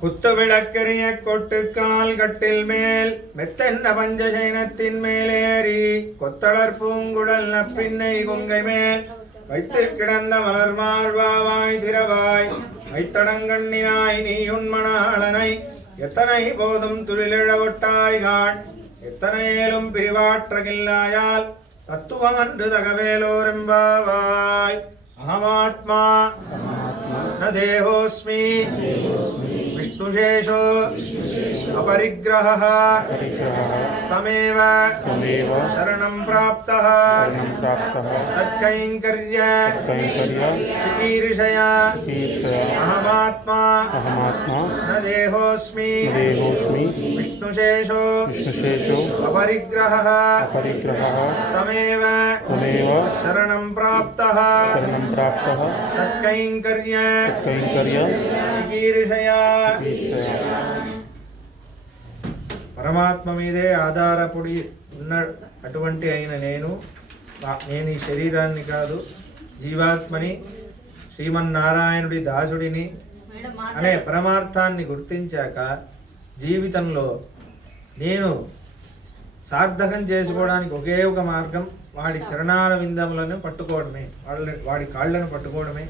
குத்து விளக்கெரிய கொட்டுக்கால் கட்டில் மேல் மெத்தென்ன பஞ்சசைனத்தின் மேலேறி கொத்தளர் பூங்குடல் நப்பின்னை கொங்கை மேல் வைத்து கிடந்த மலர் மார்பாவாய் திரவாய் வைத்தடங்கண்ணினாய் நீ உன்மணாளனை எத்தனை போதும் துளிலிழ ஒட்டாய்கான் எத்தனையிலும் பிரிவாற்றகில்லாயால் தத்துவமன்று தகவேலோரெம்பாவாய் அகமாத்மா ந தேவோஸ்மி விஷ்ணுசேஷோ அபரிக்கிரஹ தமேவ சரணம் பிராப்தः தத்கைங்கர்ய சிகீர்ஷயா அஹமாத்மா ந தேவோஸ்மி விஷ்ணுசேஷோ அபரிக்கிரஹ தமேவ சரணம் பிராப்தः తత్కైంకర్య చికీర్షయా. పరమాత్మ మీదే ఆధారపడి ఉన్న అటువంటి అయిన నేను ఈ శరీరాన్ని కాదు, జీవాత్మని, శ్రీమన్నారాయణుడి దాసుడిని అనే పరమార్థాన్ని గుర్తించాక జీవితంలో నేను సార్థకం చేసుకోవడానికి ఒకే ఒక మార్గం వాడి చరణాల విందములను పట్టుకోవడమే, వాడి కాళ్ళను పట్టుకోవడమే.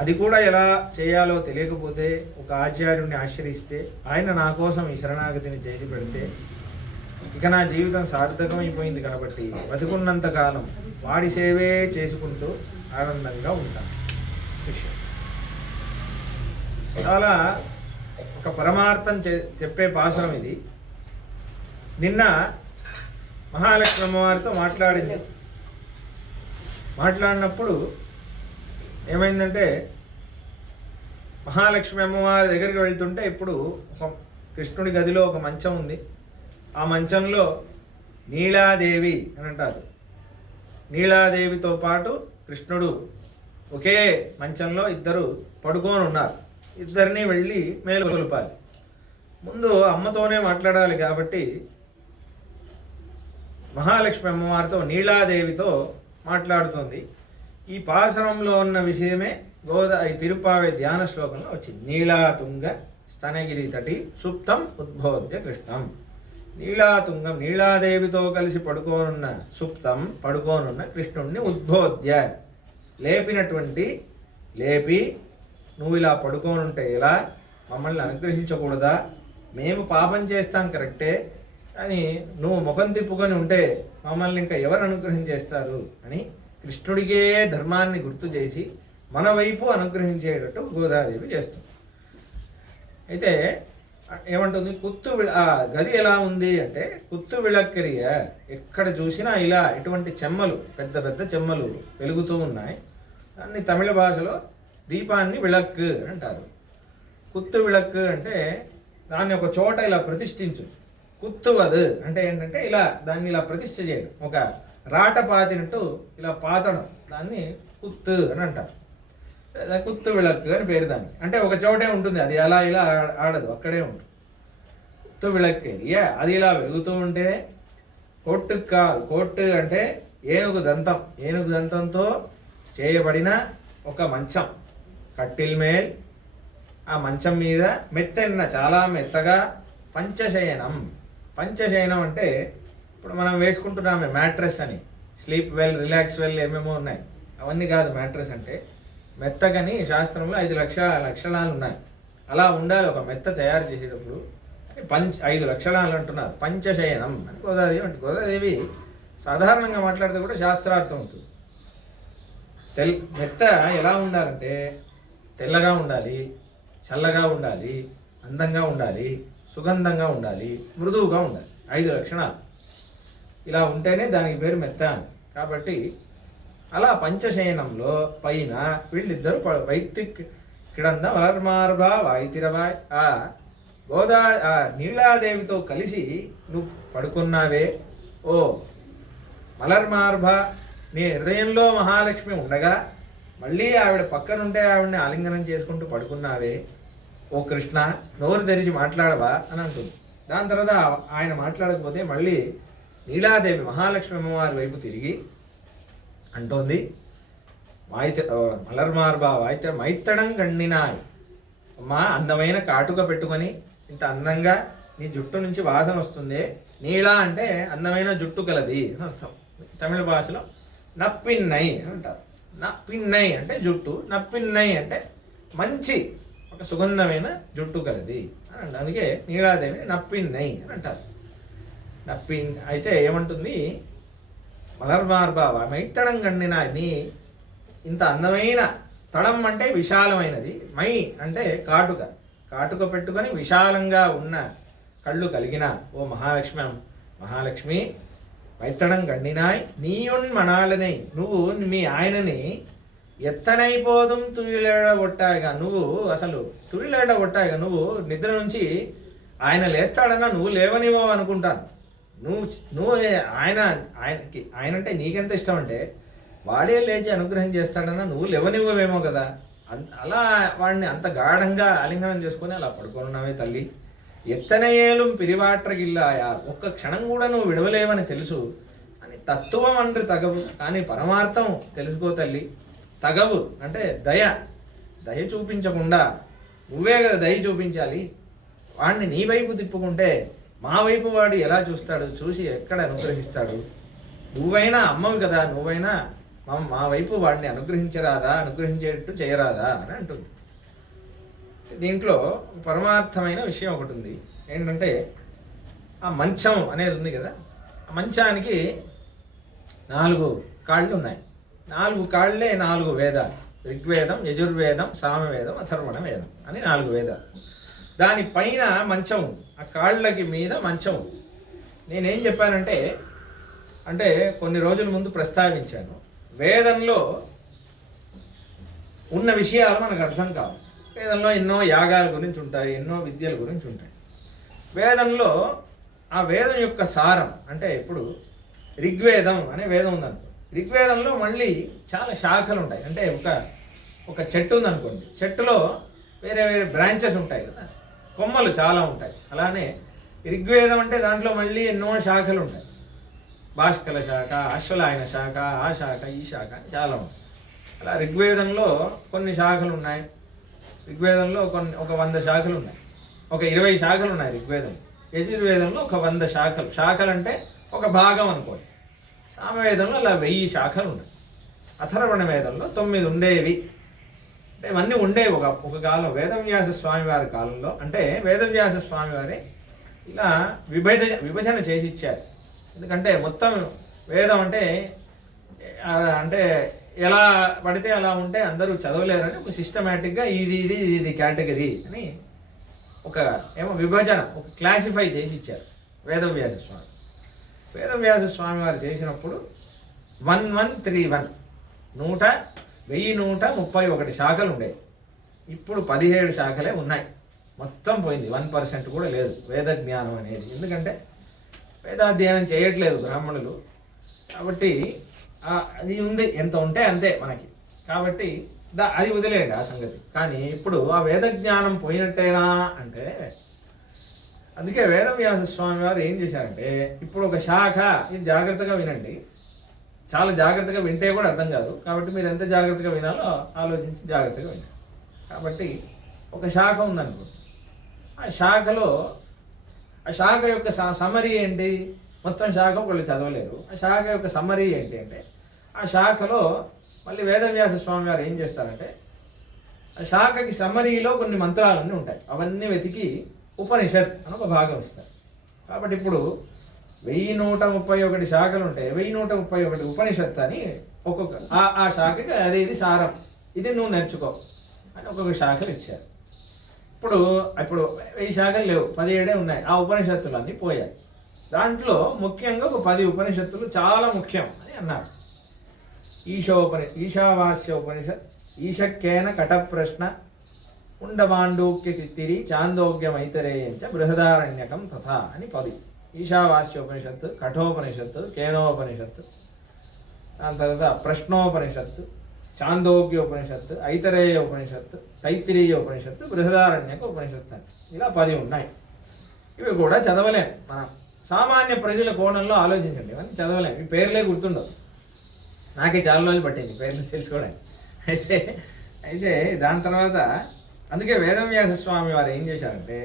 అది కూడా ఎలా చేయాలో తెలియకపోతే ఒక ఆచార్యుడిని ఆశ్రయిస్తే ఆయన నా కోసం ఈ శరణాగతిని చేసి పెడితే ఇక నా జీవితం సార్థకమైపోయింది. కాబట్టి బతుకున్నంత కాలం వాడి సేవే చేసుకుంటూ ఆనందంగా ఉంటాను. విషయం చాలా ఒక పరమార్థం చెప్పే పాసరం ఇది. నిన్న మహాలక్ష్మి అమ్మవారితో మాట్లాడినప్పుడు ఏమైందంటే, మహాలక్ష్మి అమ్మవారి దగ్గరికి వెళ్తుంటే ఇప్పుడు ఒక కృష్ణుడి గదిలో ఒక మంచం ఉంది. ఆ మంచంలో నీలాదేవి అని అంటారు. నీలాదేవితో పాటు కృష్ణుడు ఒకే మంచంలో ఇద్దరు పడుకొని ఉన్నారు. ఇద్దరిని వెళ్ళి మేలుకొల్పాలి. ముందు అమ్మతోనే మాట్లాడాలి కాబట్టి మహాలక్ష్మి అమ్మవారితో నీలాదేవితో మాట్లాడుతుంది. ఈ పాసరంలో ఉన్న విషయమే ఈ తిరుపావే ధ్యాన శ్లోకంలో వచ్చింది. నీలాతుంగ స్తనగిరి తటి సుప్తం ఉద్బోధ్య కృష్ణం. నీలాతుంగం నీలాదేవితో కలిసి పడుకోనున్న కృష్ణుడిని ఉద్బోధ్య లేపి నువ్వు ఇలా పడుకోనుంటే ఎలా, మమ్మల్ని అనుగ్రహించకూడదా? మేము పాపం చేస్తాం కరెక్టే, కానీ నువ్వు ముఖం తిప్పుకొని ఉంటే మమ్మల్ని ఇంకా ఎవరు అనుగ్రహం చేస్తారు అని కృష్ణుడికే ధర్మాన్ని గుర్తు చేసి మన వైపు అనుగ్రహించేటట్టు గోదాదేవి చేస్తుంది. అయితే ఏమంటుంది, గది ఎలా ఉంది అంటే, కుత్తు విళక్కరియ ఎక్కడ చూసినా ఇలా ఇటువంటి చెమ్మలు, పెద్ద పెద్ద చెమ్మలు వెలుగుతూ ఉన్నాయి. దాన్ని తమిళ భాషలో దీపాన్ని విళక్కు అంటారు. కుత్తు విళక్కు అంటే దాన్ని ఒక చోట ఇలా ప్రతిష్ఠించు. కుత్తువదు అంటే ఏంటంటే ఇలా దాన్ని ఇలా ప్రతిష్ఠ చేయడం, ఒక రాట పాతినట్టు ఇలా పాతడం, దాన్ని కుత్తు అని అంటారు. కుత్తు విళక్కు అని పేరు దానికి. అంటే ఒక చోటే ఉంటుంది, అది అలా ఇలా ఆడదు, అక్కడే ఉంటుంది. కుత్తు విళక్కే అది ఇలా వెలుగుతూ ఉంటే కోట్టు అంటే ఏనుగు దంతంతో చేయబడిన ఒక మంచం, కట్టిల్ మేల్. ఆ మంచం మీద మెత్తెన్న, చాలా మెత్తగా, పంచశయనం అంటే ఇప్పుడు మనం వేసుకుంటున్నామే మ్యాట్రెస్ అని, స్లీప్ వెల్, రిలాక్స్ వెల్, ఏమేమో ఉన్నాయి, అవన్నీ కాదు. మ్యాట్రెస్ అంటే మెత్తగని శాస్త్రంలో 5 లక్షణాలు ఉన్నాయి. అలా ఉండాలి ఒక మెత్త తయారు చేసేటప్పుడు. 5 లక్షణాలు అంటున్నారు. పంచశయనం అని గోదాదేవి సాధారణంగా మాట్లాడితే కూడా శాస్త్రార్థం ఉంటుంది. మెత్త ఎలా ఉండాలంటే తెల్లగా ఉండాలి, చల్లగా ఉండాలి, అందంగా ఉండాలి, సుగంధంగా ఉండాలి, మృదువుగా ఉండాలి. 5 లక్షణాలు. ఇలా ఉంటేనే దానికి పేరు మెత్త. కాబట్టి అలా పంచశయనంలో పైన వీళ్ళిద్దరూ కిడంద వలర్మార్బా వాయితిరవాయ్ ఆ నీలాదేవితో కలిసి నువ్వు పడుకున్నావే. ఓ మలర్మార్భా, నీ హృదయంలో మహాలక్ష్మి ఉండగా మళ్ళీ ఆవిడ పక్కనుంటే ఆవిడని ఆలింగనం చేసుకుంటూ పడుకున్నావే. ఓ కృష్ణ, నోరు తెరిచి మాట్లాడవా అని అంటుంది. దాని తర్వాత ఆయన మాట్లాడకపోతే మళ్ళీ నీలాదేవి మహాలక్ష్మి అమ్మవారి వైపు తిరిగి అంటోంది, మలర్ మార్బా వాయితే మైత్తడం గండినాయ్. అమ్మా అందమైన కాటుక పెట్టుకొని ఇంత అందంగా నీ జుట్టు నుంచి వాసన వస్తుంది. నీలా అంటే అందమైన జుట్టు కలది అని అర్థం. తమిళ భాషలో నప్పిన్నై అని అంటారు. నప్పిన్నై అంటే జుట్టు, నప్పిన్నై అంటే మంచి ఒక సుగంధమైన జుట్టు కలది అని అంటారు. అందుకే నీలాదేవిని నప్పిన్నై అని అంటారు. అయితే ఏమంటుంది, మలర్ మార్బా మైత్తడం గండినాయ్. నీ ఇంత అందమైన, తడం అంటే విశాలమైనది, మై అంటే కాటుక, కాటుక పెట్టుకొని విశాలంగా ఉన్న కళ్ళు కలిగిన ఓ మహాలక్ష్మి మైత్తడం గండినాయ్ నీయున్ మనాలనై. నువ్వు మీ ఆయనని ఎత్తనైపోదుం తురిలేడగొట్టాయిగా. నువ్వు అసలు తురిలేడగొట్టాయిగా. నువ్వు నిద్ర నుంచి ఆయన లేస్తాడన్నా నువ్వు లేవనివ్వవు అనుకుంటాను. నువ్వు ఆయన అంటే నీకెంత ఇష్టం అంటే వాడే లేచి అనుగ్రహం చేస్తాడన్నా నువ్వు లేవనివ్వవేమో కదా. అలా వాడిని అంత గాఢంగా ఆలింగనం చేసుకొని అలా పడుకున్నావే తల్లి. ఎత్తనయేలు పిరివాట్రగిల్లాయా. ఒక్క క్షణం కూడా నువ్వు విడవలేవని తెలుసు అని తత్వం అంటే తగవు, కానీ పరమార్థం తెలుసుకో తల్లి. తగవు అంటే దయ చూపించకుండా నువ్వే కదా దయ చూపించాలి. వాడిని నీ వైపు తిప్పుకుంటే మా వైపు వాడు ఎలా చూస్తాడు, చూసి ఎక్కడ అనుగ్రహిస్తాడు. నువ్వైనా అమ్మవి కదా, నువ్వైనా మా వైపు వాడిని అనుగ్రహించేటట్టు చేయరాదా అని అంటుంది. దీంట్లో పరమార్థమైన విషయం ఒకటి ఉంది. ఏంటంటే ఆ మంచం అనేది ఉంది కదా, ఆ మంచానికి 4 కాళ్ళు ఉన్నాయి. 4 కాళ్ళే 4 వేదాలు. ఋగ్వేదం, యజుర్వేదం, సామవేదం, అథర్వణ వేదం అని 4 వేదాలు. దానిపైన మంచం, ఆ కాళ్ళకి మీద మంచం. నేనేం చెప్పానంటే కొన్ని రోజుల ముందు ప్రస్తావించాను, వేదంలో ఉన్న విషయాలు మనకు అర్థం కావు. వేదంలో ఎన్నో యాగాల గురించి ఉంటాయి, ఎన్నో విద్యల గురించి ఉంటాయి. వేదంలో ఆ వేదం యొక్క సారం అంటే ఇప్పుడు ఋగ్వేదం అనే వేదం ఉందనుకో, ఋగ్వేదంలో మళ్ళీ చాలా శాఖలు ఉంటాయి. అంటే ఒక చెట్టు ఉందనుకోండి, చెట్టులో వేరే వేరే బ్రాంచెస్ ఉంటాయి కదా, కొమ్మలు చాలా ఉంటాయి. అలానే ఋగ్వేదం అంటే దాంట్లో మళ్ళీ ఎన్నో శాఖలు ఉంటాయి. భాష్కల శాఖ, అశ్వలాయన శాఖ, ఆ శాఖ, ఈ శాఖ చాలా ఉంటాయి. అలా ఋగ్వేదంలో కొన్ని శాఖలు ఉన్నాయి. ఋగ్వేదంలో ఒక 100 శాఖలు ఉన్నాయి, ఒక 20 శాఖలు ఉన్నాయి ఋగ్వేదంలో. యజుర్వేదంలో ఒక 100 శాఖలు. శాఖలు అంటే ఒక భాగం అనుకోండి. సామవేదంలో అలా 1000 శాఖలు ఉన్నాయి. అథర్వణ వేదంలో 9 ఉండేవి. అంటే ఇవన్నీ ఉండేవి ఒక కాలం వేదవ్యాస స్వామి వారి కాలంలో. అంటే వేదవ్యాస స్వామి వారి ఇలా విభజన చేసి ఇచ్చారు. ఎందుకంటే మొత్తం వేదం అంటే ఎలా పడితే అలా ఉంటే అందరూ చదవలేరని ఒక సిస్టమేటిక్గా ఇది కేటగిరీ అని విభజన, ఒక క్లాసిఫై చేసి ఇచ్చారు వేదవ్యాస స్వామి. వేదవ్యాస స్వామి వారు చేసినప్పుడు 1131 1131 శాఖలు ఉండేవి. ఇప్పుడు 17 శాఖలే ఉన్నాయి. మొత్తం పోయింది, 1% కూడా లేదు వేద జ్ఞానం అనేది. ఎందుకంటే వేదాధ్యయనం చేయట్లేదు బ్రాహ్మణులు. కాబట్టి అది ఉంది, ఎంత ఉంటే అంతే మనకి. కాబట్టి అది వదిలేయండి ఆ సంగతి. కానీ ఇప్పుడు ఆ వేద జ్ఞానం పోయినట్టేనా అంటే, అందుకే వేదవ్యాస స్వామి వారు ఏం చేశారంటే, ఇప్పుడు ఒక శాఖ, ఇది జాగ్రత్తగా వినండి, చాలా జాగ్రత్తగా వింటే కూడా అర్థం కాదు. కాబట్టి మీరు ఎంత జాగ్రత్తగా వినాలో ఆలోచించి జాగ్రత్తగా వినాలి. కాబట్టి ఒక శాఖ ఉందనుకో, ఆ శాఖలో ఆ శాఖ యొక్క సమ్మరీ ఏంటి? మొత్తం శాఖ ఒకళ్ళు చదవలేరు. ఆ శాఖ యొక్క సమ్మరీ ఏంటి అంటే, ఆ శాఖలో మళ్ళీ వేదవ్యాస స్వామి గారు ఏం చేస్తారంటే, ఆ శాఖకి సమ్మరీలో కొన్ని మంత్రాలన్నీ ఉంటాయి. అవన్నీ వెతికి ఉపనిషత్ అని ఒక భాగం ఇస్తారు. కాబట్టి ఇప్పుడు 1131 శాఖలు ఉంటాయి. 1131 ఉపనిషత్ అని ఒక్కొక్క ఆ శాఖకి ఇది సారం, ఇది నువ్వు నేర్చుకో అని ఒక్కొక్క శాఖలు ఇచ్చారు. ఇప్పుడు 1000 శాఖలు లేవు, 17 ఉన్నాయి. ఆ ఉపనిషత్తులు అన్నీ పోయాయి. దాంట్లో ముఖ్యంగా ఒక 10 ఉపనిషత్తులు చాలా ముఖ్యం అని అన్నారు. ఈశావాస్య ఉపనిషత్, ఈశక్యేన కటప్రశ్న, కుండమాండూక్య తిత్తిరి, చాందోగ్యమైతరేయంచ, బృహదారణ్యకం తథా అని 10. ఈశావాస్య ఉపనిషత్తు, కఠోపనిషత్తు, కేనోపనిషత్తు, దాని తర్వాత ప్రశ్నోపనిషత్తు, చాందోగ్యోపనిషత్తు, ఐతరేయ ఉపనిషత్తు, తైత్తిరీయ ఉపనిషత్తు, బృహదారణ్యక ఉపనిషత్తు అని ఇలా 10 ఉన్నాయి. ఇవి కూడా చదవలేం. మనం సామాన్య ప్రజల కోణంలో ఆలోచించండి, ఇవన్నీ చదవలేం. ఈ పేర్లే గుర్తుండవు. నాకే చాలా రోజులు పట్టింది పేర్లు తెలుసుకోవడానికి. అయితే అయితే దాని తర్వాత అందుకే వేదవ్యాస స్వామి వారు ఏం చేశారంటే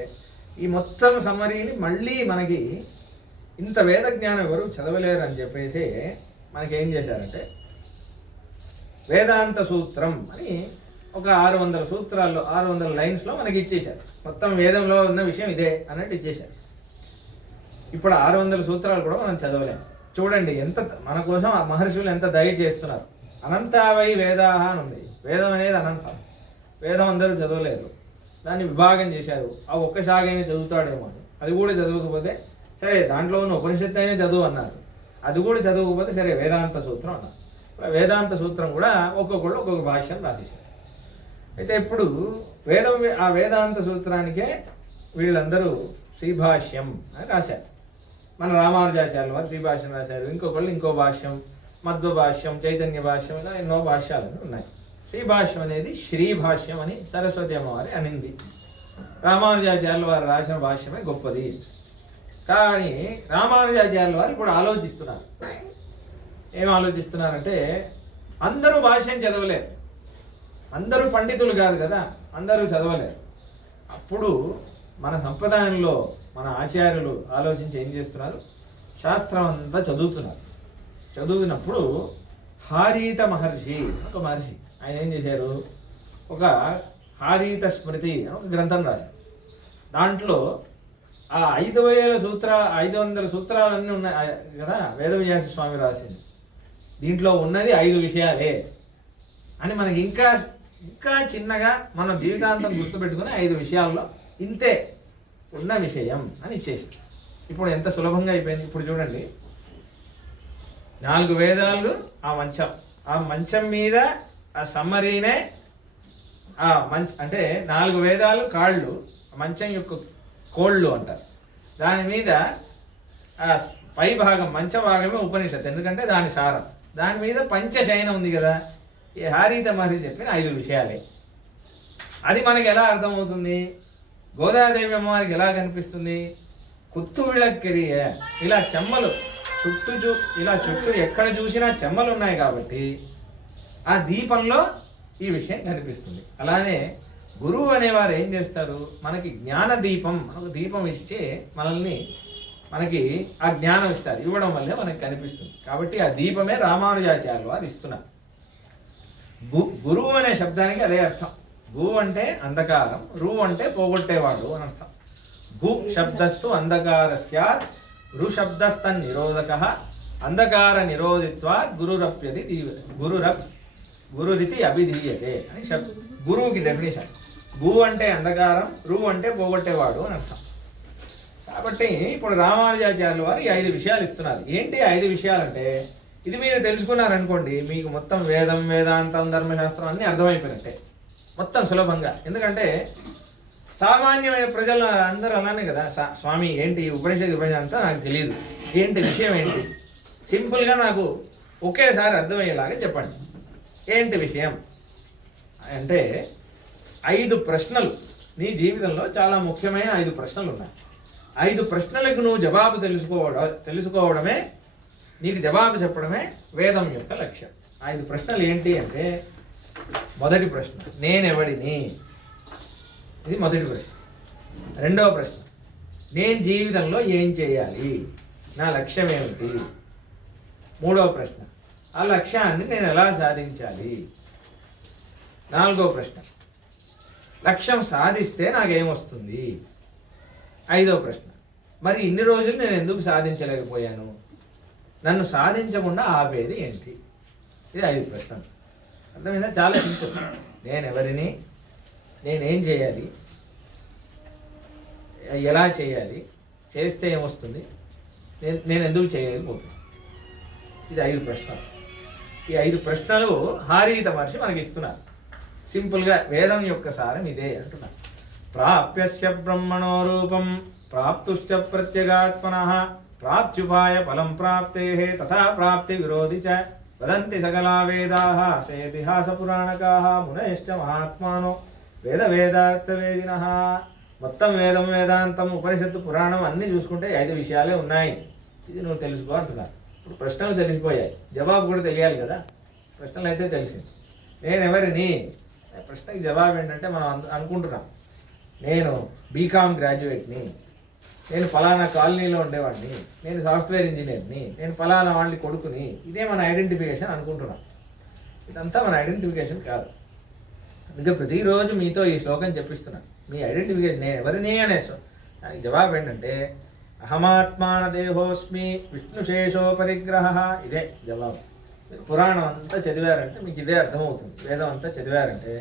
ఈ మొత్తం సమ్మరీని మళ్ళీ మనకి ఇంత వేద జ్ఞానం ఎవరు చదవలేరు అని చెప్పేసి మనకి ఏం చేశారంటే వేదాంత సూత్రం అని ఒక 600 సూత్రాల్లో 600 లైన్స్లో మనకి ఇచ్చేశారు. మొత్తం వేదంలో ఉన్న విషయం ఇదే అన్నట్టు ఇచ్చేశారు. ఇప్పుడు 600 సూత్రాలు కూడా మనం చదవలేము. చూడండి ఎంత మన కోసం ఆ మహర్షులు ఎంత దయ చేస్తున్నారు. అనంతావై వేదాహ అని ఉంది. వేదం అనేది అనంతం. వేదం అందరూ చదవలేరు, దాన్ని విభాగం చేశారు. ఆ ఒక్క శాఖనే చదువుతాడేమో అని, అది కూడా చదవకపోతే సరే దాంట్లో ఉన్న ఉపనిషత్తు అయినా చదువు అన్నారు. అది కూడా చదవకపోతే సరే వేదాంత సూత్రం అన్నారు. వేదాంత సూత్రం కూడా ఒక్కొక్కళ్ళు ఒక్కొక్క భాష్యం రాసేశారు. అయితే ఇప్పుడు ఆ వేదాంత సూత్రానికే వీళ్ళందరూ శ్రీభాష్యం అని రాశారు. మన రామానుజాచార్యుల వారు శ్రీభాష్యం రాశారు, ఇంకొకళ్ళు ఇంకో భాష్యం, మధ్వ భాష్యం, చైతన్య భాష్యం, ఇలా ఎన్నో భాష్యాలు ఉన్నాయి. శ్రీభాష్యం అనేది శ్రీభాష్యం అని సరస్వతి అమ్మవారి అనింది. రామానుజాచార్యుల వారు రాసిన భాష్యమే గొప్పది. కానీ రామానుజాచార్యుల వారు ఇప్పుడు ఆలోచిస్తున్నారు. ఏం ఆలోచిస్తున్నారంటే అందరూ భాష్యం చదవలేరు, అందరూ పండితులు కాదు కదా, అందరూ చదవలేరు. అప్పుడు మన సంప్రదాయంలో మన ఆచార్యులు ఆలోచించి ఏం చేస్తున్నారు, శాస్త్రం అంతా చదువుతున్నారు. చదువుతున్నప్పుడు హారీత మహర్షి ఒక మహర్షి ఆయన ఏం చేశారు, ఒక హారీత స్మృతి ఒక గ్రంథం రాశారు. దాంట్లో ఆ 500 సూత్రాలన్నీ ఉన్నాయి కదా, వేదవ్యాస స్వామి రాసింది. దీంట్లో ఉన్నది 5 విషయాలే అని మనకి ఇంకా చిన్నగా మన జీవితాంతం గుర్తుపెట్టుకుని 5 విషయాల్లో ఇంతే ఉన్న విషయం అని ఇచ్చేసి ఇప్పుడు ఎంత సులభంగా అయిపోయింది. ఇప్పుడు చూడండి, 4 వేదాలు ఆ మంచం మీద ఆ సమ్మరీనే అంటే 4 వేదాలు కాళ్ళు, మంచం యొక్క కోళ్ళు అంటారు. దాని మీద ఆ పై భాగం మంచ భాగమే ఉపనిషత్తు, ఎందుకంటే దాని సారం. దాని మీద పంచశయనం ఉంది కదా, ఈ హారీత మహర్షి చెప్పిన 5 విషయాలే. అది మనకి ఎలా అర్థమవుతుంది, గోదాదేవి అమ్మవారికి ఎలా కనిపిస్తుంది, కుత్తు విళక్కెరియ ఇలా చెమ్మలు చుట్టూ ఎక్కడ చూసినా చెమ్మలు ఉన్నాయి కాబట్టి ఆ దీపంలో ఈ విషయం కనిపిస్తుంది. అలానే గురువు అనేవారు ఏం చేస్తారు, మనకి జ్ఞాన దీపం, మనకు దీపం ఇచ్చే మనకి ఆ జ్ఞానం ఇస్తారు, ఇవ్వడం వల్లే మనకి కనిపిస్తుంది. కాబట్టి ఆ దీపమే రామానుజాచార్యులు వారు ఇస్తున్నారు. గురువు అనే శబ్దానికి అదే అర్థం. గు అంటే అంధకారం, రు అంటే పోగొట్టేవాడు అని అర్థం. గు శబ్దస్తు అంధకార స్యాత్, రు శబ్దస్తన్ నిరోధక, అంధకార నిరోధిత్వాత్ గురురప్యతి గురురితి అభిధీయతే అని గురువుకి డెఫినేషన్. గు అంటే అంధకారం, రు అంటే పోగొట్టేవాడు అని అర్థం. కాబట్టి ఇప్పుడు రామానుజాచార్యులు వారు ఈ 5 విషయాలు ఇస్తున్నారు. ఏంటి 5 విషయాలంటే, ఇది మీరు తెలుసుకున్నారనుకోండి, మీకు మొత్తం వేదం, వేదాంతం, ధర్మశాస్త్రం అన్నీ అర్థమైపోయినట్టే మొత్తం సులభంగా. ఎందుకంటే సామాన్యమైన ప్రజలు అందరూ అలానే కదా, స్వామి ఏంటి ఉపనిషత్తు అంతా నాకు తెలియదు, ఏంటి విషయం ఏంటి, సింపుల్గా నాకు ఒకేసారి అర్థమయ్యేలాగా చెప్పండి, ఏంటి విషయం అంటే 5 ప్రశ్నలు. నీ జీవితంలో చాలా ముఖ్యమైన 5 ప్రశ్నలు ఉన్నాయి. 5 ప్రశ్నలకు నువ్వు జవాబు తెలుసుకోవడమే, నీకు జవాబు చెప్పడమే వేదం యొక్క లక్ష్యం. 5 ప్రశ్నలు ఏంటి అంటే, మొదటి ప్రశ్న నేనెవడిని, ఇది మొదటి ప్రశ్న. రెండవ ప్రశ్న నేను జీవితంలో ఏం చేయాలి, నా లక్ష్యం ఏమిటి. మూడవ ప్రశ్న ఆ లక్ష్యాన్ని నేను ఎలా సాధించాలి. నాలుగవ ప్రశ్న లక్ష్యం సాధిస్తే నాకేమొస్తుంది. ఐదవ ప్రశ్న మరి ఇన్ని రోజులు నేను ఎందుకు సాధించలేకపోయాను, నన్ను సాధించకుండా ఆపేది ఏంటి. ఇది 5 ప్రశ్నలు. అర్థమైందా? చాలా సింపుల్. నేను ఎవరిని, నేనేం చేయాలి, ఎలా చేయాలి, చేస్తే ఏమొస్తుంది, నేను ఎందుకు చేయలేకపోతున్నాను. ఇది 5 ప్రశ్నలు. ఈ 5 ప్రశ్నలు హారీత మహర్షి మనకి ఇస్తున్నారు. సింపుల్గా వేదం యొక్క సారం ఇదే అంటున్నారు. ప్రాప్యస్య బ్రహ్మణో రూపం ప్రాప్తుశ్చ ప్రత్యేగాత్మనః ప్రాప్త్యుపాయ ఫలం ప్రాప్తే తథా ప్రాప్తి విరోధి చ వదంతి సకలా వేదాః సేతిహాస పురాణకాః మునయశ్చ మహాత్మానో వేదార్థవేదినః. మొత్తం వేదం, వేదాంతం, ఉపనిషత్తు, పురాణం అన్నీ చూసుకుంటే 5 విషయాలే ఉన్నాయి. ఇది నువ్వు తెలుసుకో అంటున్నారు. ఇప్పుడు ప్రశ్నలు తెలిసిపోయాయి, జవాబు కూడా తెలియాలి కదా. ప్రశ్నలు అయితే తెలిసింది. నేను ఎవరిని ప్రశ్నకి జవాబు ఏంటంటే మనం అనుకుంటున్నాం నేను బీకామ్ గ్రాడ్యుయేట్ని, నేను ఫలానా కాలనీలో ఉండేవాడిని, నేను సాఫ్ట్వేర్ ఇంజనీర్ని, నేను ఫలానా వాళ్ళని కొడుకుని. ఇదే మన ఐడెంటిఫికేషన్ అనుకుంటున్నాం. ఇదంతా మన ఐడెంటిఫికేషన్ కాదు. అందుకే ప్రతిరోజు మీతో ఈ శ్లోకం చెప్పిస్తున్నాను. మీ ఐడెంటిఫికేషన్ నేను ఎవరిని అనేసి దానికి జవాబు ఏంటంటే అహమాత్మాన దేహోస్మి విష్ణుశేషో పరిగ్రహ. ఇదే జవాబు. పురాణం అంతా చదివారంటే మీకు ఇదే అర్థమవుతుంది. వేదం అంతా చదివారంటే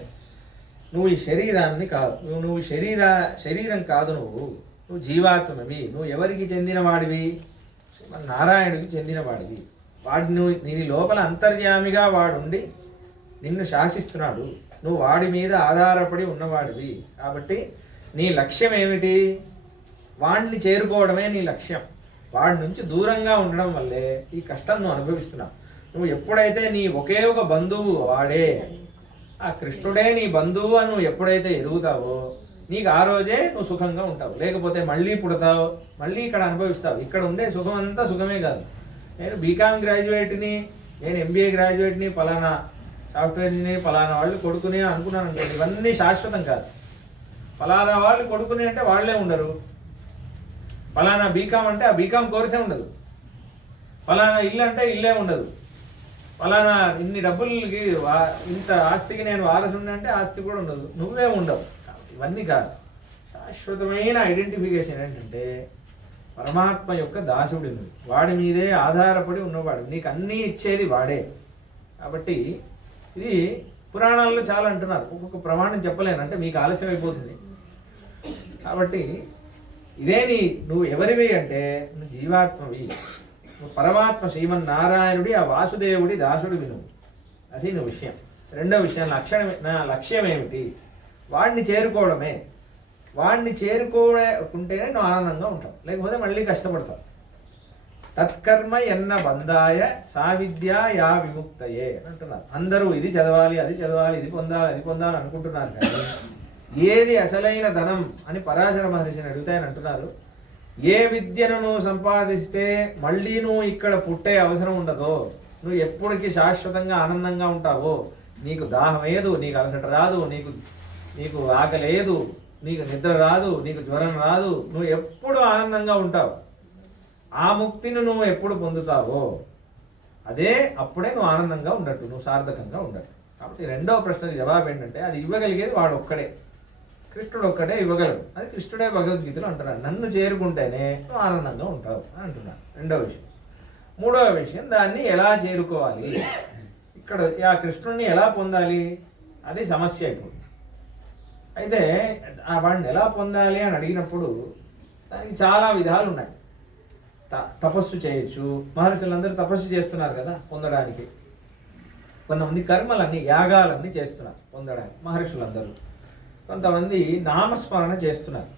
నువ్వు ఈ శరీరాన్ని కాదు, నువ్వు శరీరం కాదు, నువ్వు జీవాత్మవి. నువ్వు ఎవరికి చెందిన వాడివి? నారాయణుడికి చెందిన వాడివి. వాడి నీ లోపల అంతర్యామిగా వాడుండి నిన్ను శాసిస్తున్నాడు. నువ్వు వాడి మీద ఆధారపడి ఉన్నవాడివి. కాబట్టి నీ లక్ష్యం ఏమిటి? వాడిని చేరుకోవడమే నీ లక్ష్యం. వాడి నుంచి దూరంగా ఉండడం వల్లే ఈ కష్టం నువ్వు అనుభవిస్తున్నావు. నువ్వు ఎప్పుడైతే నీ ఒకే ఒక బంధువు వాడే, ఆ కృష్ణుడే నీ బంధువు అని నువ్వు ఎప్పుడైతే ఎరుగుతావో నీకు ఆ రోజే నువ్వు సుఖంగా ఉంటావు. లేకపోతే మళ్ళీ పుడతావు, మళ్ళీ ఇక్కడ అనుభవిస్తావు. ఇక్కడ ఉండే సుఖం అంతా సుఖమే కాదు. నేను బీకామ్ గ్రాడ్యుయేట్ని, నేను ఎంబీఏ గ్రాడ్యుయేట్ని, ఫలానా సాఫ్ట్వేర్ ఇంజనీర్, ఫలానా వాళ్ళు కొడుకుని అనుకున్నాను అంటే ఇవన్నీ శాశ్వతం కాదు. ఫలానా వాళ్ళు కొడుకుని అంటే వాళ్ళే ఉండరు. ఫలానా బీకామ్ అంటే ఆ బీకామ్ కోర్సే ఉండదు. ఫలానా ఇల్లు అంటే ఇల్లే ఉండదు. ఫలానా ఇన్ని డబ్బులకి ఇంత ఆస్తికి నేను వారసుని అంటే ఆస్తి కూడా ఉండదు. నువ్వే ఉండవు. ఇవన్నీ కాదు. శాశ్వతమైన ఐడెంటిఫికేషన్ ఏంటంటే పరమాత్మ యొక్క దాసుడి నువ్వు. వాడి మీదే ఆధారపడి ఉన్నవాడు. నీకు అన్నీ ఇచ్చేది వాడే. కాబట్టి ఇది పురాణాల్లో చాలా అంటున్నారు. ఒక్కొక్క ప్రమాణం చెప్పలేను అంటే మీకు ఆలస్యం అయిపోతుంది. కాబట్టి ఇదే నువ్వు ఎవరివి అంటే నువ్వు జీవాత్మవి. నువ్వు పరమాత్మ శ్రీమన్నారాయణుడి ఆ వాసుదేవుడి దాసుడివి నువ్వు. అది నువ్వు విషయం. రెండో విషయం నా లక్ష్యం ఏమిటి? వాడిని చేరుకోవడమే. వాడిని చేరుకోకుంటేనే నువ్వు ఆనందంగా ఉంటావు. లేకపోతే మళ్ళీ కష్టపడతావు. తత్కర్మ ఎన్న బంధాయ సావిద్య యా విముక్తయే అంటున్నారు. అందరూ ఇది చదవాలి, అది చదవాలి, ఇది పొందాలి, అది పొందాలి అనుకుంటున్నారు. కానీ ఏది అసలైన ధనం అని పరాశర మహర్షిని అడుగుతాయని అంటున్నారు. ఏ విద్యను నువ్వు సంపాదిస్తే మళ్ళీ నువ్వు ఇక్కడ పుట్టే అవసరం ఉండదో, నువ్వు ఎప్పటికీ శాశ్వతంగా ఆనందంగా ఉంటావో, నీకు దాహం వేయదు, నీకు అలసట రాదు, నీకు ఆకలి లేదు, నీకు నిద్ర రాదు, నీకు జ్వరం రాదు, నువ్వు ఎప్పుడు ఆనందంగా ఉంటావు. ఆ ముక్తిని నువ్వు ఎప్పుడు పొందుతావో అప్పుడే నువ్వు ఆనందంగా ఉండట్టు, నువ్వు సార్థకంగా ఉండట్టు. కాబట్టి రెండవ ప్రశ్నకి జవాబు ఏంటంటే అది ఇవ్వగలిగేది వాడు ఒక్కడే, కృష్ణుడు ఒక్కడే ఇవ్వగలడు. అది కృష్ణుడే భగవద్గీతలో అంటున్నాడు. నన్ను చేరుకుంటేనే నువ్వు ఆనందంగా ఉంటావు అని అంటున్నాడు. రెండవ విషయం. మూడవ విషయం, దాన్ని ఎలా చేరుకోవాలి, ఇక్కడ ఆ కృష్ణుడిని ఎలా పొందాలి, అది సమస్య అయిపోతుంది. అయితే ఆ వాడిని ఎలా పొందాలి అని అడిగినప్పుడు దానికి చాలా విధాలు ఉన్నాయి. తపస్సు చేయొచ్చు. మహర్షులందరూ తపస్సు చేస్తున్నారు కదా పొందడానికి. కొంతమంది కర్మలన్నీ యాగాలన్నీ చేస్తున్నారు పొందడానికి మహర్షులందరూ. కొంతమంది నామస్మరణ చేస్తున్నారు,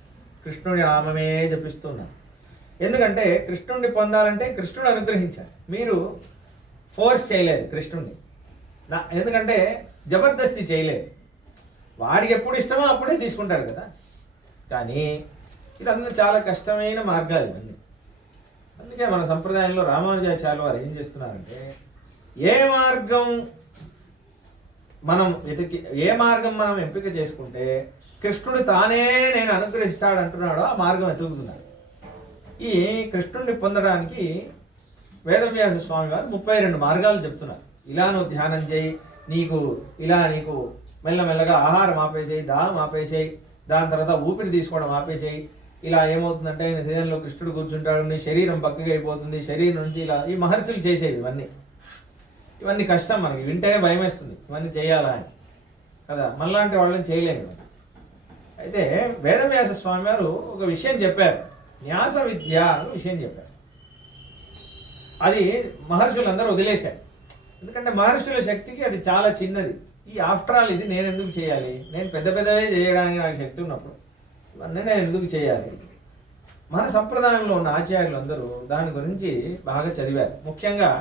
కృష్ణుడి నామమే జపిస్తున్నారు. ఎందుకంటే కృష్ణుడిని పొందాలంటే కృష్ణుడు అనుగ్రహించాలి. మీరు ఫోర్స్ చేయలేదు కృష్ణుడిని. ఎందుకంటే జబర్దస్తి చేయలేదు. వాడికి ఎప్పుడు ఇష్టమో అప్పుడే తీసుకుంటాడు కదా. కానీ ఇదంతా చాలా కష్టమైన మార్గాలు ఇవన్నీ. అందుకే మన సంప్రదాయంలో రామానుజాచార్యులు వారు ఏం చేస్తున్నారంటే ఏ మార్గం మనం ఎంపిక చేసుకుంటే కృష్ణుడు తానే నేను అనుగ్రహిస్తాడు అంటున్నాడో ఆ మార్గం వెతుకుతున్నాడు. ఈ కృష్ణుడిని పొందడానికి వేదవ్యాస స్వామి వారు 32 మార్గాలు చెప్తున్నారు. ఇలా నువ్వు ధ్యానం చేయి, నీకు మెల్లమెల్లగా ఆహారం ఆపేసేయి, దాహం ఆపేసేయి, దాని తర్వాత ఊపిరి తీసుకోవడం ఆపేసేయి. ఇలా ఏమవుతుందంటే ఆయన హృదయంలో కృష్ణుడు కూర్చుంటాడు, నీ శరీరం పక్కగా అయిపోతుంది, శరీరం నుంచి ఇలా ఈ మహర్షులు చేసేవి ఇవన్నీ కష్టం. మనకి వింటేనే భయం వేస్తుంది ఇవన్నీ చేయాలా అని కదా, మనలాంటి వాళ్ళని చేయలేము. అయితే వేదవ్యాస స్వామి వారు ఒక విషయం చెప్పారు, న్యాస విద్య అనే విషయం చెప్పారు. అది మహర్షులందరూ వదిలేశారు. ఎందుకంటే మహర్షుల శక్తికి అది చాలా చిన్నది. ఈ ఆఫ్టర్ ఆల్ ఇది నేను ఎందుకు చేయాలి, నేను పెద్దవే చేయడానికి నాకు శక్తి ఉన్నప్పుడు ఇవన్నీ నేను ఎందుకు చేయాలి. మన సంప్రదాయంలో ఉన్న ఆచార్యులు అందరూ దాని గురించి బాగా చదివారు. ముఖ్యంగా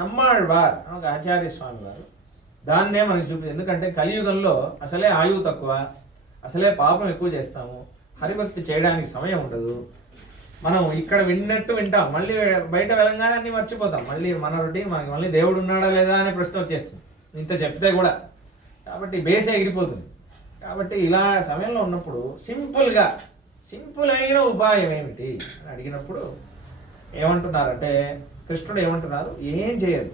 నమ్మాళ్వార్ అని ఒక ఆచార్య స్వామి వారు దాన్నే మనకి చూపించారు. ఎందుకంటే కలియుగంలో అసలే ఆయువు తక్కువ, అసలే పాపం ఎక్కువ చేస్తాము, హరిభక్తి చేయడానికి సమయం ఉండదు. మనం ఇక్కడ విన్నట్టు వింటాం, మళ్ళీ బయట వెళ్ళంగానే అన్నీ మర్చిపోతాం. మళ్ళీ మన రొటీన్ మనకి మళ్ళీ దేవుడు ఉన్నాడా లేదా అనే ప్రశ్న వచ్చేస్తుంది ఇంత చెప్తే కూడా. కాబట్టి బేస్ ఎగిరిపోతుంది. కాబట్టి ఇలా సమయంలో ఉన్నప్పుడు సింపుల్ అయిన ఉపాయం ఏమిటి అని అడిగినప్పుడు ఏమంటున్నారంటే, కృష్ణుడు ఏమంటున్నారు, ఏం చేయదు,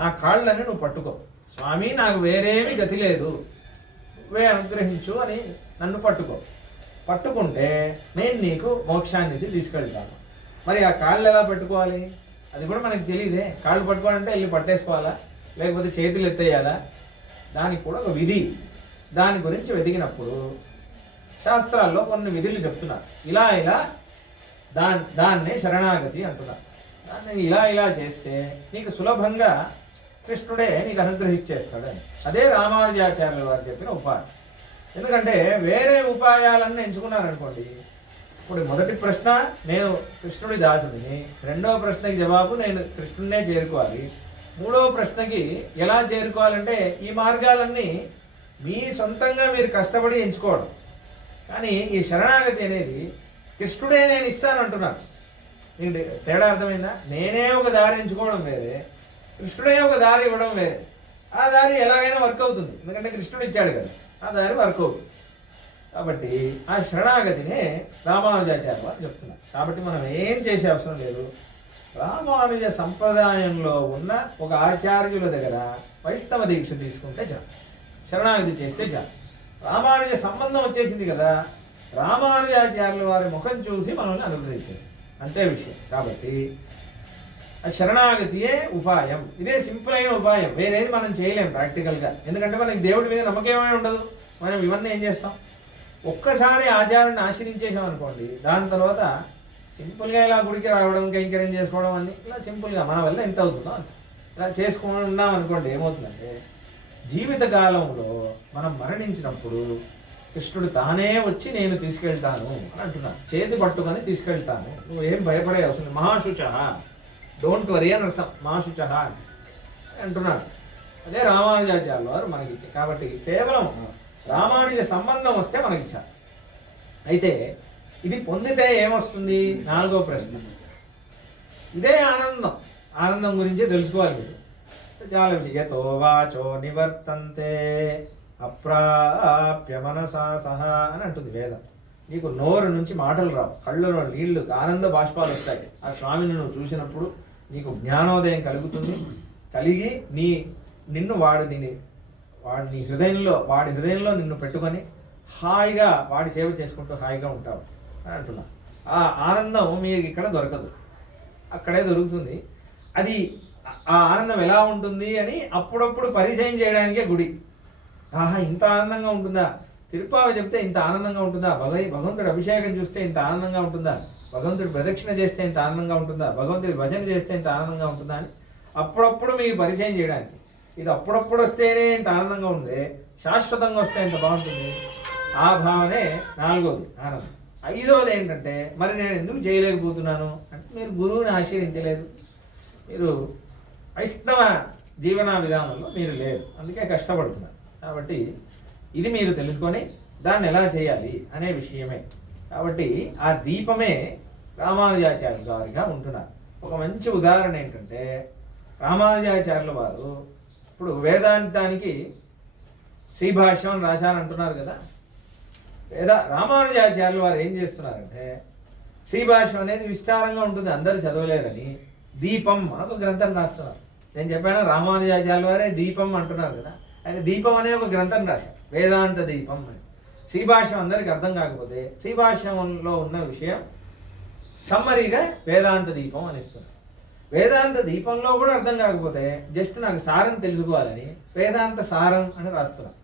నా కాళ్ళని నువ్వు పట్టుకో స్వామి, నాకు వేరేమి గతి లేదు, నువ్వే అనుగ్రహించు అని నన్ను పట్టుకుంటే నేను నీకు మోక్షాన్ని తీసుకెళ్తాను. మరి ఆ కాళ్ళు ఎలా పట్టుకోవాలి అది కూడా మనకు తెలియదే. కాళ్ళు పట్టుకోవాలంటే వెళ్ళి పట్టేసుకోవాలా, లేకపోతే చేతులు ఎత్తేయాలా? దానికి కూడా ఒక విధి. దాని గురించి వెతికినప్పుడు శాస్త్రాల్లో కొన్ని విధులు చెప్తున్నారు. ఇలా దాన్నే శరణాగతి అంటున్నారు. దాన్ని ఇలా చేస్తే నీకు సులభంగా కృష్ణుడే నీకు అనుగ్రహించేస్తాడని. అదే రామానుజాచార్యుల వారు చెప్పిన ఉపాయం. ఎందుకంటే వేరే ఉపాయాలన్నీ ఎంచుకున్నారనుకోండి, ఇప్పుడు మొదటి ప్రశ్న నేను కృష్ణుడి దాసుడిని, రెండవ ప్రశ్నకి జవాబు నేను కృష్ణుడినే చేరుకోవాలి, మూడవ ప్రశ్నకి ఎలా చేరుకోవాలంటే ఈ మార్గాలన్నీ మీ సొంతంగా మీరు కష్టపడి ఎంచుకోవడం. కానీ ఈ శరణాగతి అనేది కృష్ణుడే నేను ఇస్తానంటున్నాను. ఏంటి తేడా అర్థమైందా? నేనే ఒక దారి ఎంచుకోవడం వేరే, కృష్ణుడే ఒక దారి ఇవ్వడం వేరే. ఆ దారి ఎలాగైనా వర్క్ అవుతుంది, ఎందుకంటే కృష్ణుడు ఇచ్చాడు కదా, ఆ దారి వర్క్ అవుతుంది. కాబట్టి ఆ శరణాగతినే రామానుజాచార్య వారు చెప్తున్నారు. కాబట్టి మనం ఏం చేసే అవసరం లేదు. రామానుజ సంప్రదాయంలో ఉన్న ఒక ఆచార్యుల దగ్గర వైష్ణవ దీక్ష తీసుకుంటే చాలు, శరణాగతి చేస్తే చాలు. రామానుజ సంబంధం వచ్చేసింది కదా, రామానుజాచార్యుల వారి ముఖం చూసి మనల్ని అనుగ్రహించేస్తుంది, అంతే విషయం. కాబట్టి ఆ శరణాగతియే ఉపాయం. ఇదే సింపుల్ అయిన ఉపాయం, వేరేది మనం చేయలేం ప్రాక్టికల్గా. ఎందుకంటే మనకి దేవుడి మీద నమ్మకమే ఉండదు. మనం ఇవన్నీ ఏం చేస్తాం, ఒక్కసారి ఆచారాన్ని ఆశ్రయించేసాం అనుకోండి, దాని తర్వాత సింపుల్గా ఇలా గుడికి రావడం, కైంకర్యం చేసుకోవడం అన్నీ ఇలా సింపుల్గా మన వల్ల ఎంత అవుతుందో అంత ఇలా చేసుకుని ఉన్నాం అనుకోండి, ఏమవుతుందంటే జీవితకాలంలో మనం మరణించినప్పుడు కృష్ణుడు తానే వచ్చి నేను తీసుకెళ్తాను అని అంటున్నాను. చేతి పట్టుకొని తీసుకెళ్తాను, నువ్వు ఏం భయపడే అవసరం, మహాశుచ డోంట్ వరీ అని అర్థం, మహాశుచ అంటున్నాడు. అదే రామానుజాచార్యుల వారు మనకిచ్చారు. కాబట్టి కేవలం రామానుజ సంబంధం వస్తే మనకిచ్చారు. అయితే ఇది పొందితే ఏమొస్తుంది? నాలుగో ప్రశ్న. ఇదే ఆనందం గురించే తెలుసుకోవాలి మీరు. చాలా విషయం. యతో వాచో నివర్తంతే అప్రాప్య మనసా సహా అని అంటుంది వేదం. నీకు నోరు నుంచి మాటలు రావు, కళ్ళలో నీళ్లు ఆనంద బాష్పాలు వస్తాయి. ఆ స్వామిని నువ్వు చూసినప్పుడు నీకు జ్ఞానోదయం కలుగుతుంది. కలిగి నిన్ను వాడి హృదయంలో నిన్ను పెట్టుకొని హాయిగా వాడి సేవ చేసుకుంటూ హాయిగా ఉంటావు అని అంటున్నా. ఆ ఆనందం మీకు ఇక్కడ దొరకదు, అక్కడే దొరుకుతుంది. అది ఆ ఆనందం ఎలా ఉంటుంది అని అప్పుడప్పుడు పరిచయం చేయడానికే గుడి. ఆహా, ఇంత ఆనందంగా ఉంటుందా, తిరుపావి చెప్తే ఇంత ఆనందంగా ఉంటుందా, భగవంతుడి అభిషేకం చూస్తే ఇంత ఆనందంగా ఉంటుందా, భగవంతుడి ప్రదక్షిణ చేస్తే ఇంత ఆనందంగా ఉంటుందా, భగవంతుడి భజన చేస్తే ఇంత ఆనందంగా ఉంటుందా అని అప్పుడప్పుడు మీకు పరిచయం చేయడానికి. ఇది అప్పుడప్పుడు వస్తేనే ఇంత ఆనందంగా ఉంది, శాశ్వతంగా వస్తే ఇంత బాగుంటుంది. ఆ భావనే నాలుగోది ఆనందం. ఐదవది ఏంటంటే, మరి నేను ఎందుకు చేయలేకపోతున్నాను అంటే మీరు గురువుని ఆశ్రయించలేదు, మీరు వైష్ణవ జీవన విధానంలో మీరు లేరు, అందుకే కష్టపడుతున్నారు. కాబట్టి ఇది మీరు తెలుసుకొని దాన్ని ఎలా చేయాలి అనే విషయమే. కాబట్టి ఆ దీపమే రామానుజాచార్యుల వారిగా ఉంటున్నారు. ఒక మంచి ఉదాహరణ ఏంటంటే, రామానుజాచార్యుల వారు ఇప్పుడు వేదాంతానికి శ్రీభాష్యం రాశాను అంటున్నారు కదా. రామానుజాచార్యుల వారు ఏం చేస్తున్నారంటే, శ్రీభాష్యం అనేది విస్తారంగా ఉంటుంది, అందరూ చదవలేరని దీపం ఒక గ్రంథం రాస్తున్నారు. నేను చెప్పాను రామానుజాచార్యుల వారే దీపం అంటున్నారు కదా, ఆయన దీపం అనే ఒక గ్రంథం రాశారు, వేదాంత దీపం అని. శ్రీభాష్యం అందరికి అర్థం కాకపోతే శ్రీభాష్యంలో ఉన్న విషయం సమ్మరీగా వేదాంత దీపం అని ఇస్తున్నారు. వేదాంత దీపంలో కూడా అర్థం కాకపోతే జస్ట్ నాకు సారం తెలుసుకోవాలని వేదాంత సారం అని రాస్తున్నారు.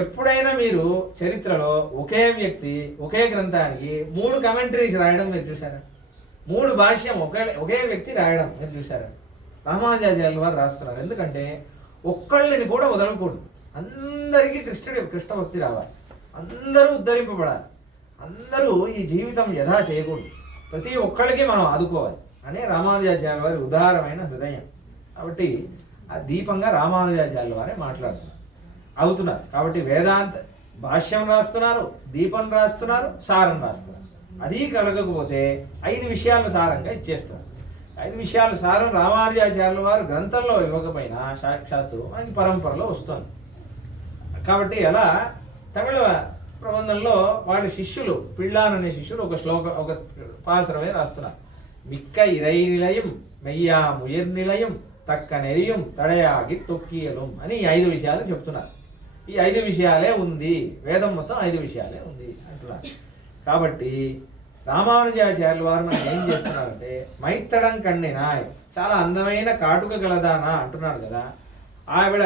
ఎప్పుడైనా మీరు చరిత్రలో ఒకే వ్యక్తి ఒకే గ్రంథానికి 3 కమెంటరీస్ రాయడం మీరు చూసారా? 3 భాష్యం ఒకే వ్యక్తి రాయడం మీరు చూసారా? రామానుజాచార్యుల వారు రాస్తున్నారు. ఎందుకంటే ఒక్కళ్ళని కూడా వదలకూడదు, అందరికీ కృష్ణ భక్తి రావాలి, అందరూ ఉద్ధరింపబడాలి, అందరూ ఈ జీవితం యథా చేయకూడదు, ప్రతి ఒక్కళ్ళకి మనం ఆదుకోవాలి అనే రామానుజాచార్యుల వారి ఉదారమైన హృదయం. కాబట్టి ఆ దీపంగా రామానుజాచార్యుల వారే అవుతున్నారు. కాబట్టి వేదాంత భాష్యం రాస్తున్నారు, దీపం రాస్తున్నారు, సారం రాస్తున్నారు. అది కలగకపోతే 5 విషయాలు సారంగా ఇచ్చేస్తున్నారు. 5 విషయాలు సారం రామానుజాచార్యుల వారు గ్రంథంలో ఇవ్వకపోయినా సాక్షాత్తు మనకి పరంపరలో వస్తుంది. కాబట్టి అలా తమిళ ప్రబంధంలో వాళ్ళ శిష్యులు పిళ్ళాన్ అనే శిష్యులు ఒక పాసరమే రాస్తున్నారు. మిక్క ఇరై నిలయం మెయ్యా ముయిర్ నిలయం తక్క నెరియం తడయాగి తొక్కియలం అని ఈ 5 విషయాలు చెప్తున్నారు. ఈ 5 విషయాలే ఉంది, వేదం మొత్తం 5 విషయాలే ఉంది అంటున్నారు. కాబట్టి రామానుజాచార్యుల వారు మనం ఏం చేస్తున్నారంటే మైత్తడం కన్నినాయ్, చాలా అందమైన కాటుక గలదానా అంటున్నాడు కదా. ఆవిడ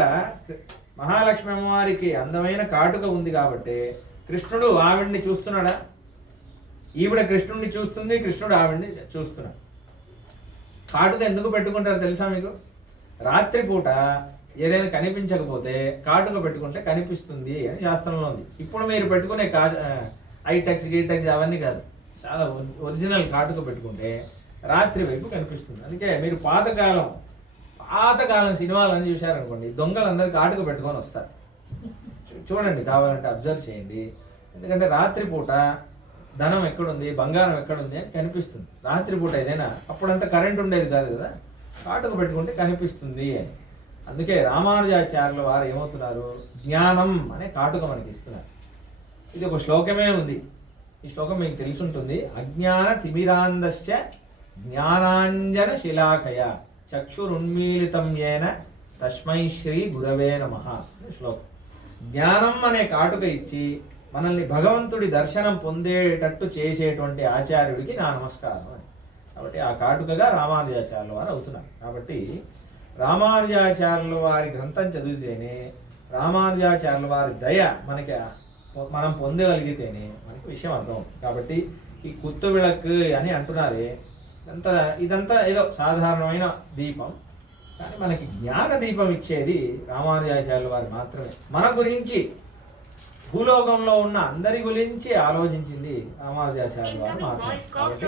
మహాలక్ష్మి అమ్మవారికి అందమైన కాటుక ఉంది కాబట్టి కృష్ణుడు ఆవిడ్ని చూస్తున్నాడా? ఈవిడ కృష్ణుడిని చూస్తుంది, కృష్ణుడు ఆవిడ్ని చూస్తున్నాడు. కాటుక ఎందుకు పెట్టుకుంటారు తెలుసా మీకు? రాత్రిపూట ఏదైనా కనిపించకపోతే కాటుక పెట్టుకుంటే కనిపిస్తుంది అని శాస్త్రంలో ఉంది. ఇప్పుడు మీరు పెట్టుకునే ఐటెక్స్ గీటెక్స్ అవన్నీ కాదు, చాలా ఒరిజినల్ కాటుక పెట్టుకుంటే రాత్రి వైపు కనిపిస్తుంది. అందుకే మీరు పాతకాలం సినిమాలని చూశారనుకోండి, దొంగలందరూ కాటుక పెట్టుకొని వస్తారు. చూడండి, కావాలంటే అబ్జర్వ్ చేయండి. ఎందుకంటే రాత్రిపూట ధనం ఎక్కడుంది, బంగారం ఎక్కడుంది అని కనిపిస్తుంది. రాత్రిపూట ఏదైనా, అప్పుడంతా కరెంట్ ఉండేది కాదు కదా, కాటుక పెట్టుకుంటే కనిపిస్తుంది అని. అందుకే రామానుజాచార్యుల వారు ఏమవుతున్నారు, జ్ఞానం అనే కాటుక మనకి ఇస్తున్నారు. ఇది ఒక శ్లోకమే ఉంది, ఈ శ్లోకం మీకు తెలిసి ఉంటుంది. అజ్ఞాన తిమిరాంధశ్చ జ్ఞానాంజన శిలాకయ చక్షురున్మీలితం ఏన తస్మై శ్రీ గురవే నమః శ్లోకం. జ్ఞానం అనే కాటుక ఇచ్చి మనల్ని భగవంతుడి దర్శనం పొందేటట్టు చేసేటువంటి ఆచార్యుడికి నా నమస్కారం అని. కాబట్టి ఆ కాటుకగా రామానుజాచార్యుల వారు అవుతున్నారు. కాబట్టి రామానుజాచార్యుల వారి గ్రంథం చదివితేనే, రామానుజాచార్యుల వారి దయ మనం పొందగలిగితేనే మనకి విషయం అర్థం అవుతుంది. కాబట్టి ఈ కుత్తు విளக்கு అని అంటున్నారే, ఇదంతా ఏదో సాధారణమైన దీపం, కానీ మనకి జ్ఞాన దీపం ఇచ్చేది రామానుజాచార్యుల వారు మాత్రమే. మన గురించి, భూలోకంలో ఉన్న అందరి గురించి ఆలోచించింది రామానుజాచార్యుల వారు మాత్రమే. కాబట్టి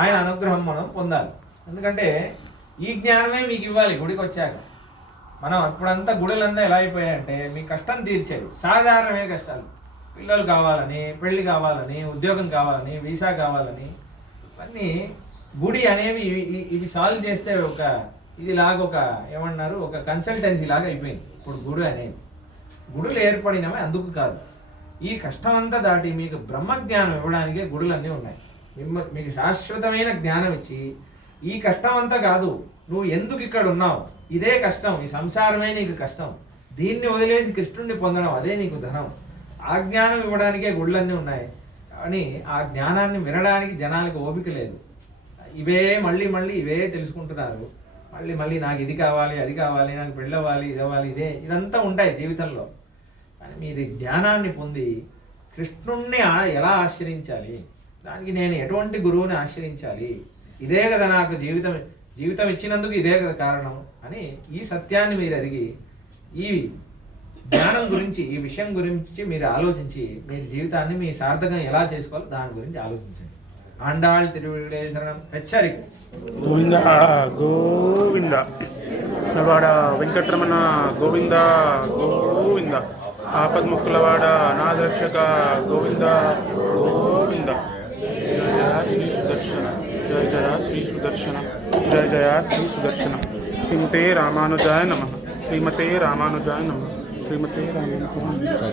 ఆయన అనుగ్రహం మనం పొందాలి. ఎందుకంటే ఈ జ్ఞానమే మీకు ఇవ్వాలి గుడికి వచ్చాక. మనం అప్పుడంతా గుడులంతా ఎలా అయిపోయాయంటే మీ కష్టం తీర్చేది సాధారణమే కష్టాలు. పిల్లలు కావాలని, పెళ్లి కావాలని, ఉద్యోగం కావాలని, వీసా కావాలని, ఇవన్నీ గుడి అనేవి ఇవి సాల్వ్ చేస్తే ఒక ఏమన్నారు, ఒక కన్సల్టెన్సీ లాగా అయిపోయింది ఇప్పుడు గుడి అనేది. గుడులు ఏర్పడినవి అందుకు కాదు, ఈ కష్టం అంతా దాటి మీకు బ్రహ్మజ్ఞానం ఇవ్వడానికే గుడులన్నీ ఉన్నాయి. మీకు శాశ్వతమైన జ్ఞానం ఇచ్చి, ఈ కష్టం అంతా కాదు, నువ్వు ఎందుకు ఇక్కడ ఉన్నావు, ఇదే కష్టం, ఈ సంసారమే నీకు కష్టం, దీన్ని వదిలేసి కృష్ణుడిని పొందడం అదే నీకు ధనం, ఆ జ్ఞానం ఇవ్వడానికే గుళ్ళన్నీ ఉన్నాయి. కానీ ఆ జ్ఞానాన్ని వినడానికి జనానికి ఓపిక లేదు. ఇవే మళ్ళీ ఇవే తెలుసుకుంటున్నారు. మళ్ళీ నాకు ఇది కావాలి, అది కావాలి, నాకు పెళ్ళవ్వాలి, ఇది అవ్వాలి, ఇదంతా ఉంటాయి జీవితంలో. కానీ మీరు జ్ఞానాన్ని పొంది కృష్ణుణ్ణి ఎలా ఆశ్రయించాలి, దానికి నేను ఎటువంటి గురువుని ఆశ్రయించాలి, ఇదే కదా నాకు జీవితం ఇచ్చినందుకు ఇదే కదా కారణం అని ఈ సత్యాన్ని మీరు అడిగి, ఈ జ్ఞానం గురించి, ఈ విషయం గురించి మీరు ఆలోచించి మీ జీవితాన్ని మీ సార్థకం ఎలా చేసుకోవాలో దాని గురించి ఆలోచించండి. ఆండాళ్ తిరువిడే శరణం. హెచ్చరిక. గోవింద గోవింద. వాడ వెంకటరమణ గోవింద గోవింద. ఆపద్ముక్కులవాడ అనాథరక్షక గోవింద గోవింద. జయ సుదర్శన, జయ జయ శ్రీ సుదర్శన, జయ జయ శ్రీ సుదర్శన. శ్రీమతే రామానుజాయ నమః. శ్రీమతే రామానుజాయ నమః. శ్రీమతే రామానుజాయ.